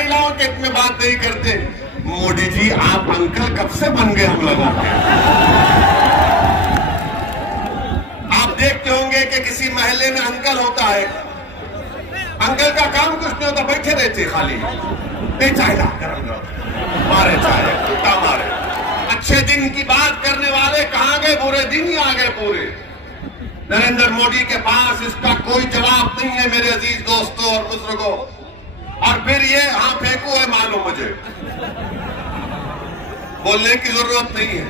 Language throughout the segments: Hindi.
महिलाओं के हित में बात नहीं करते। मोदी जी आप अंकल कब से बन गए हम लोगों के? आप देखते होंगे कि किसी महल्ले में अंकल होता है, अंकल का काम कुछ नहीं होता, बैठे रहते खाली, चाय ला गरम गरम मारे चाय टूटा मारे। अच्छे दिन की बात करने वाले कहां गए? बुरे दिन ही आ गए पूरे। नरेंद्र मोदी के पास इसका कोई जवाब नहीं है मेरे अजीज दोस्तों और बुजुर्गों। और फिर ये हाँ फेंकू है, मालूम मुझे, बोलने की जरूरत नहीं है।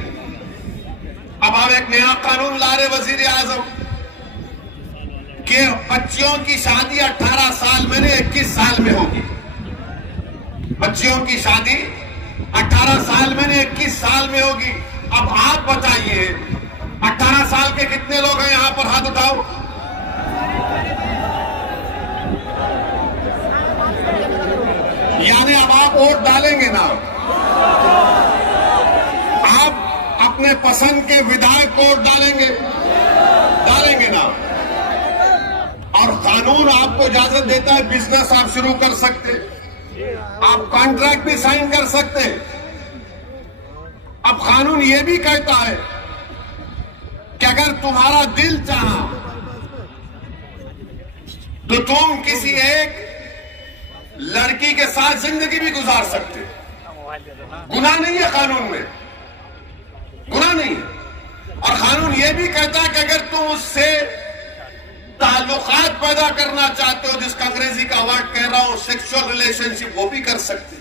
अब आप एक नया कानून ला रहे वजीर आजम कि बच्चियों की शादी 18 साल में नहीं 21 साल में होगी। बच्चियों की शादी 18 साल में नहीं 21 साल में होगी। अब आप बताइए 18 साल के कितने लोग हैं यहां पर? हाथ उठाओ। यानी अब आप वोट डालेंगे ना? आप अपने पसंद के विधायक को वोट डालेंगे ना? और कानून आपको इजाजत देता है बिजनेस आप शुरू कर सकते, आप कॉन्ट्रैक्ट भी साइन कर सकते। अब कानून यह भी कहता है कि अगर तुम्हारा दिल चाहा तो तुम किसी एक लड़की के साथ जिंदगी भी गुजार सकते। गुनाह नहीं है कानून में, गुनाह नहीं है। और कानून यह भी कहता है कि अगर तुम उससे ताल्लुकात पैदा करना चाहते हो, जिसका अंग्रेजी का वर्ड कह रहा हूं सेक्सुअल रिलेशनशिप, वो भी कर सकते।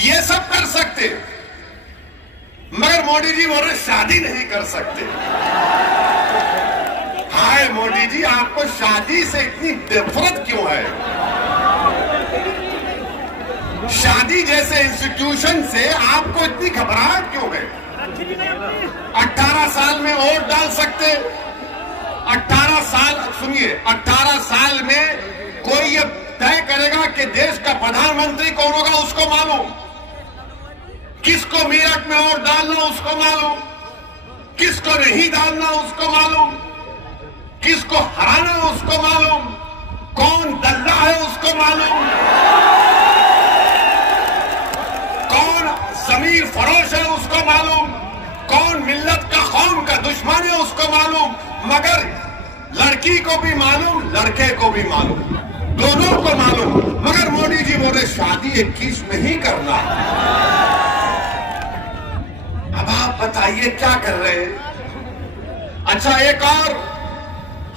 ये सब कर सकते, मगर मोदी जी बोल रहे शादी नहीं कर सकते। हाय मोदी जी, आपको शादी से इतनी नफरत क्यों है? शादी जैसे इंस्टीट्यूशन से आपको इतनी घबराहट क्यों है? 18 साल में वोट डाल सकते। 18 साल, सुनिए, 18 साल में कोई ये तय करेगा कि देश का प्रधानमंत्री कौन होगा उसको मालूम, किसको मेरठ में वोट डालना उसको मालूम, किसको नहीं डालना उसको मालूम, किसको हराना उसको मालूम, कौन दल्ला है उसको मालूम, कौन जमीर फरोश है उसको मालूम, कौन मिल्लत का कौम का दुश्मन है उसको मालूम। मगर लड़की को भी मालूम, लड़के को भी मालूम, दोनों को मालूम। मगर मोदी जी बोले शादी 21 में ही करना। अब आप बताइए क्या कर रहे हैं? अच्छा, एक और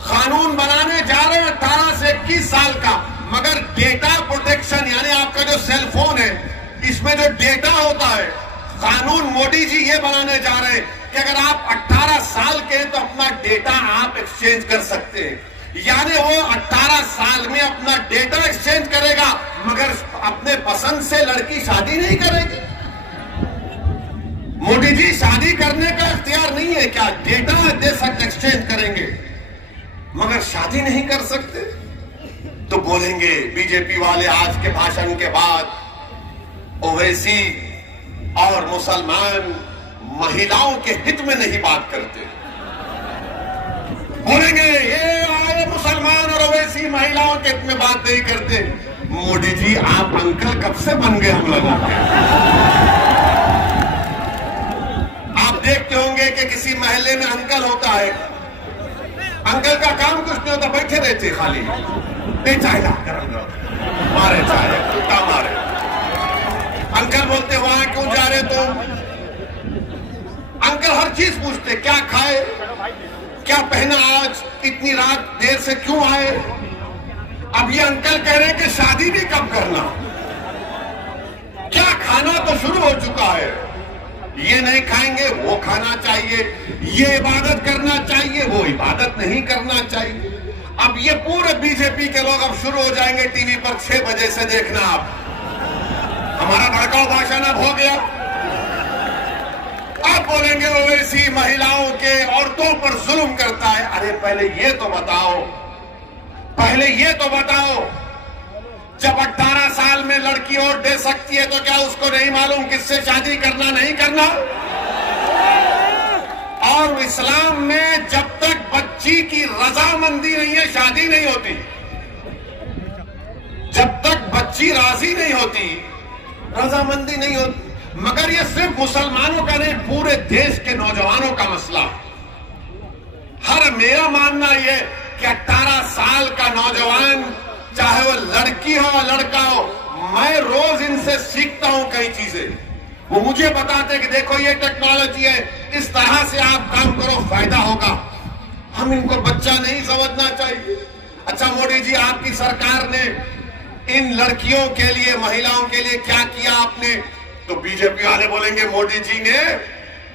कानून बनाने जा रहे हैं 18 से 21 साल का, मगर डेटा प्रोटेक्शन, यानी आपका जो सेल फोन है इसमें जो डेटा होता है, कानून मोदी जी ये बनाने जा रहे हैं कि अगर आप 18 साल के हैं तो अपना डेटा आप एक्सचेंज कर सकते हैं। यानी वो 18 साल में अपना डेटा एक्सचेंज करेगा, मगर अपने पसंद से लड़की शादी नहीं करेगी। मोदी जी शादी करने का इख्तियार नहीं है क्या? डेटा दे सकते, एक्सचेंज करेंगे, मगर शादी नहीं कर सकते। तो बोलेंगे बीजेपी वाले आज के भाषण के बाद ओवैसी और मुसलमान महिलाओं के हित में नहीं बात करते। बोलेंगे ये आए मुसलमान और ओवैसी महिलाओं के हित में बात नहीं करते। मोदी जी आप अंकल कब से बन गए हम लोगों के? आप देखते होंगे कि किसी महल्ले में अंकल होता है, अंकल का काम कुछ नहीं होता, बैठे रहते खाली, चाय ला गरम गरम मारे चाय टूटा मारे। अंकल बोलते वहां क्यों जा रहे तुम? अंकल हर चीज पूछते, क्या खाए, क्या पहना, आज इतनी रात देर से क्यों आए। अब ये अंकल कह रहे हैं कि शादी भी कब करना, क्या खाना तो शुरू हो चुका है, ये नहीं खाएंगे वो खाना चाहिए, ये इबादत करना चाहिए वो इबादत नहीं करना चाहिए। अब ये पूरे बीजेपी के लोग अब शुरू हो जाएंगे टीवी पर 6 बजे से देखना। आप हमारा भड़काऊ भाषण अब हो गया, अब बोलेंगे ओवैसी महिलाओं के औरतों पर जुल्म करता है। अरे पहले ये तो बताओ, पहले ये तो बताओ, जब 18 साल में लड़की वोट दे सकती है तो क्या उसको नहीं मालूम किससे शादी करना नहीं करना? और इस्लाम में जब तक बच्ची की रजामंदी नहीं है शादी नहीं होती। जब तक बच्ची राजी राजी नहीं होती, रजामंदी नहीं होती, मगर ये सिर्फ मुसलमानों का नहीं, पूरे देश के नौजवानों का मसला है। हर मेरा मानना यह कि 18 साल का नौजवान, चाहे वो लड़की हो लड़का हो, मैं रोज इनसे सीखता हूं कई चीजें। वो मुझे बताते कि देखो ये टेक्नोलॉजी है, इस तरह से आप काम करो, फायदा होगा। हम इनको बच्चा नहीं समझना चाहिए। अच्छा मोदी जी, आपकी सरकार ने इन लड़कियों के लिए, महिलाओं के लिए क्या किया आपने? तो बीजेपी वाले बोलेंगे मोदी जी ने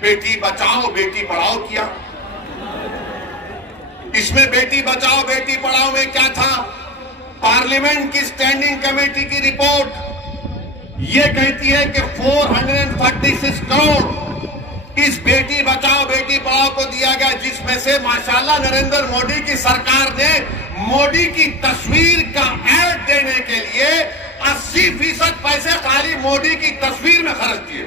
बेटी बचाओ बेटी पढ़ाओ किया। इसमें बेटी बचाओ बेटी पढ़ाओ में क्या था? पार्लियामेंट की स्टैंडिंग कमेटी की रिपोर्ट ये कहती है कि 436 करोड़ इस बेटी बचाओ बेटी पढ़ाओ को दिया गया, जिसमें से माशाल्लाह नरेंद्र मोदी की सरकार ने मोदी की तस्वीर का ऐड देने के लिए 80% पैसे खाली मोदी की तस्वीर में खर्च दिए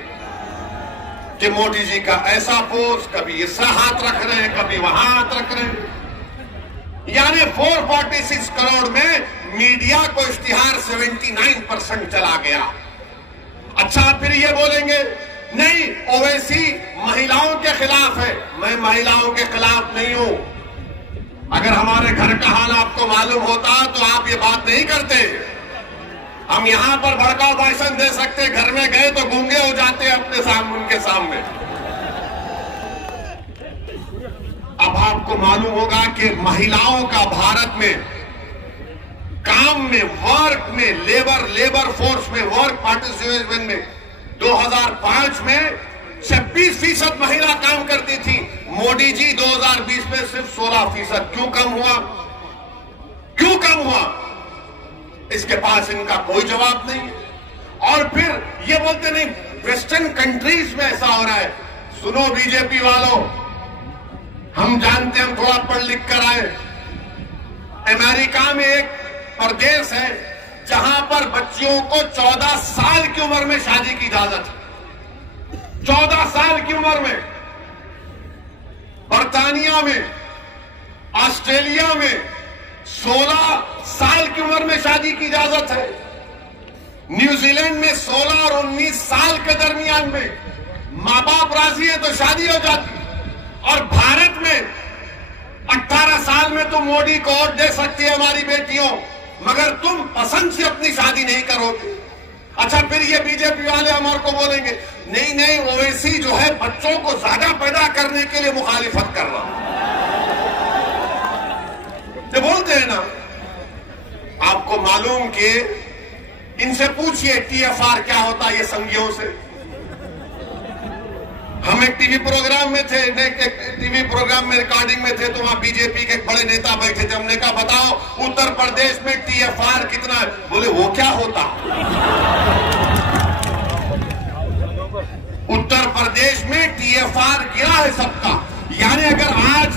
कि मोदी जी का ऐसा पोस्ट, कभी ऐसा हाथ रख रहे हैं, कभी वहां हाथ रख रहे हैं। यानी 446 करोड़ में मीडिया को इश्तिहार 79% चला गया। अच्छा फिर ये बोलेंगे नहीं ओवैसी महिलाओं के खिलाफ है। मैं महिलाओं के खिलाफ नहीं हूं। अगर हमारे घर का हाल आपको मालूम होता तो आप ये बात नहीं करते। हम यहां पर भड़काऊ भाषण दे सकते, घर में गए तो गूंगे हो जाते अपने सामने, उनके सामने। अब आपको मालूम होगा कि महिलाओं का भारत में काम में, वर्क में, लेबर फोर्स में, वर्क पार्टिसिपेशन में 2005 में 26% महिला काम करती थी। मोदी जी 2020 में सिर्फ 16%। क्यों कम हुआ? क्यों कम हुआ? इसके पास इनका कोई जवाब नहीं है। और फिर ये बोलते नहीं वेस्टर्न कंट्रीज में ऐसा हो रहा है। सुनो बीजेपी वालों, हम जानते हैं, हम थोड़ा पढ़ लिख कर आए। अमेरिका में एक प्रदेश है जहां पर बच्चियों को 14 साल की उम्र में शादी की इजाजत है। 14 साल की उम्र में। बर्तानिया में, ऑस्ट्रेलिया में 16 साल की उम्र में शादी की इजाजत है। न्यूजीलैंड में 16 और 19 साल के दरमियान में मां बाप राजी है तो शादी हो जाती। और भारत में 18 साल में तुम मोदी को वोट दे सकती है हमारी बेटियों, मगर तुम पसंद से अपनी शादी नहीं करोगे। अच्छा फिर ये बीजेपी वाले हमारे को बोलेंगे नहीं नहीं ओवैसी जो है बच्चों को ज्यादा पैदा करने के लिए मुखालिफत कर रहा। ये बोलते हैं ना। आपको मालूम कि इनसे पूछिए TFR क्या होता है ये संज्ञों से। हम एक टीवी प्रोग्राम में थे, टीवी प्रोग्राम में रिकॉर्डिंग में थे, तो वहां बीजेपी के एक बड़े नेता बैठे थे। हमने कहा बताओ उत्तर प्रदेश में TFR कितना है? बोले वो क्या होता? उत्तर प्रदेश में TFR गिरा है सबका। यानी अगर आज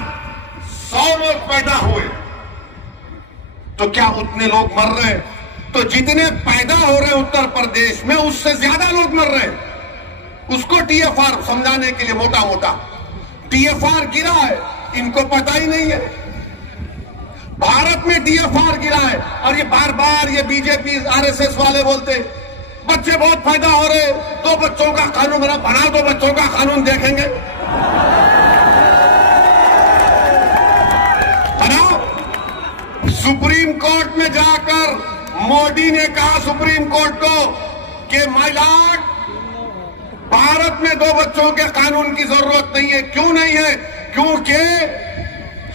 100 लोग पैदा हुए तो क्या उतने लोग मर रहे हैं? तो जितने पैदा हो रहे हैं उत्तर प्रदेश में उससे ज्यादा लोग मर रहे हैं। उसको TFR समझाने के लिए मोटा मोटा TFR गिरा है, इनको पता ही नहीं है। भारत में TFR गिरा है और ये बार बार ये बीजेपी RSS वाले बोलते बच्चे बहुत पैदा हो रहे, 2 बच्चों का कानून बना 2 बच्चों का कानून देखेंगे। सुप्रीम कोर्ट में जाकर मोदी ने कहा सुप्रीम कोर्ट को कि माय लॉर्ड, भारत में 2 बच्चों के कानून की जरूरत नहीं है। क्यों नहीं है? क्योंकि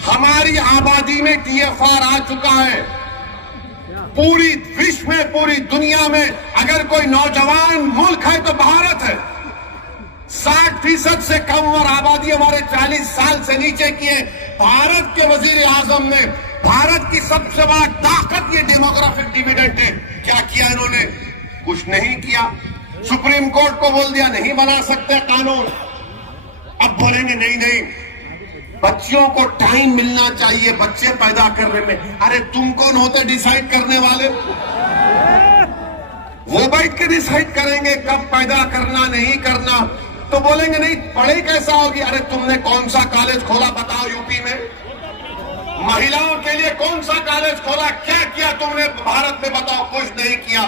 हमारी आबादी में TFR आ चुका है। पूरी विश्व में, पूरी दुनिया में अगर कोई नौजवान मुल्क है तो भारत है। 60% से कम उम्र आबादी हमारे 40 साल से नीचे की है। भारत के वजीर आजम ने, भारत की सबसे बड़ा ताकत ये डेमोग्राफिक डिविडेंड है। क्या किया इन्होंने? कुछ नहीं किया। सुप्रीम कोर्ट को बोल दिया नहीं बना सकते कानून। अब बोलेंगे नहीं नहीं बच्चियों को टाइम मिलना चाहिए बच्चे पैदा करने में। अरे तुम कौन होते डिसाइड करने वाले? वो बैठ के डिसाइड करेंगे कब पैदा करना नहीं करना। तो बोलेंगे नहीं पढ़ाई कैसा होगी? अरे तुमने कौन सा कॉलेज खोला बताओ यूपी में? महिलाओं के लिए कौन सा कॉलेज खोला? क्या किया तुमने भारत में बताओ? कुछ नहीं किया।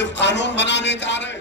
सिर्फ कानून बनाने जा रहे हैं।